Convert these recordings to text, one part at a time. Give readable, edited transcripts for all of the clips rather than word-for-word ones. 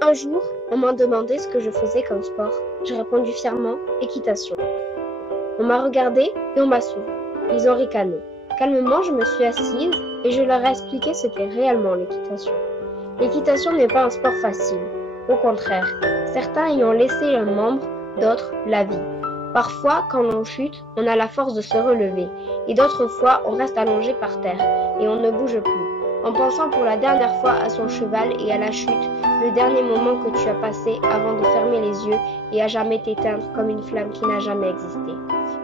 Un jour, on m'a demandé ce que je faisais comme sport. J'ai répondu fièrement, équitation. On m'a regardé et on m'a suivi. Ils ont ricané. Calmement, je me suis assise et je leur ai expliqué ce qu'est réellement l'équitation. L'équitation n'est pas un sport facile. Au contraire, certains y ont laissé un membre, d'autres la vie. Parfois, quand l'on chute, on a la force de se relever, et d'autres fois, on reste allongé par terre et on ne bouge plus, en pensant pour la dernière fois à son cheval et à la chute, le dernier moment que tu as passé avant de fermer les yeux et à jamais t'éteindre comme une flamme qui n'a jamais existé.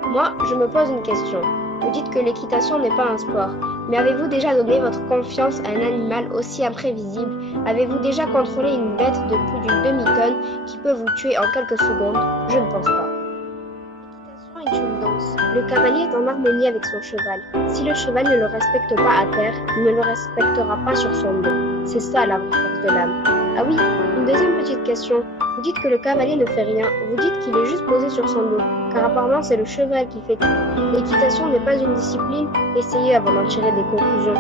Moi, je me pose une question. Vous dites que l'équitation n'est pas un sport, mais avez-vous déjà donné votre confiance à un animal aussi imprévisible? Avez-vous déjà contrôlé une bête de plus d'une demi-tonne qui peut vous tuer en quelques secondes? Je ne pense pas. L'équitation est une danse. Le cavalier est en harmonie avec son cheval. Si le cheval ne le respecte pas à terre, il ne le respectera pas sur son dos. C'est ça la force de l'âme. Ah oui, une deuxième petite question. Vous dites que le cavalier ne fait rien, vous dites qu'il est juste posé sur son dos, car apparemment c'est le cheval qui fait tout. L'équitation n'est pas une discipline, essayez avant d'en tirer des conclusions.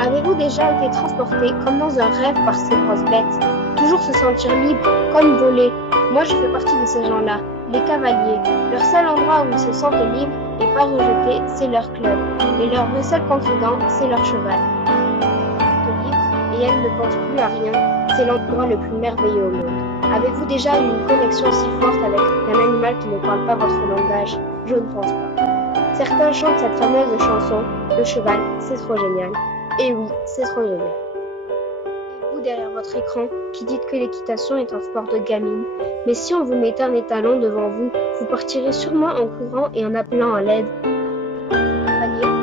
Avez-vous déjà été transporté comme dans un rêve par ces grosses bêtes? Toujours se sentir libre, comme voler. Moi je fais partie de ces gens-là, les cavaliers. Leur seul endroit où ils se sentent libres et pas rejetés, c'est leur club. Et leur seul confident, c'est leur cheval. Et elle ne pense plus à rien, c'est l'endroit le plus merveilleux au monde. Avez-vous déjà eu une connexion si forte avec un animal qui ne parle pas votre langage? Je ne pense pas. Certains chantent cette fameuse chanson, le cheval, c'est trop génial. Et oui, c'est trop génial. Et vous derrière votre écran, qui dites que l'équitation est un sport de gamine, mais si on vous mettait un étalon devant vous, vous partirez sûrement en courant et en appelant à l'aide.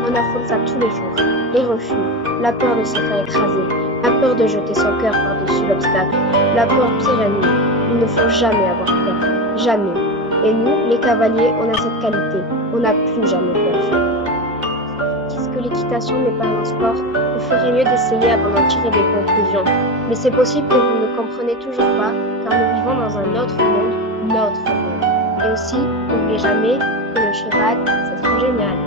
On affronte ça tous les jours. Les refus, la peur de se faire écraser, la peur de jeter son cœur par-dessus l'obstacle, la peur pire ennemie. Il ne faut jamais avoir peur. Jamais. Et nous, les cavaliers, on a cette qualité. On n'a plus jamais peur. Disent que l'équitation n'est pas un sport, vous ferez mieux d'essayer avant d'en tirer des conclusions. Mais c'est possible que vous ne comprenez toujours pas, car nous vivons dans un autre monde, notre monde. Et aussi, n'oubliez jamais que le cheval, c'est trop génial.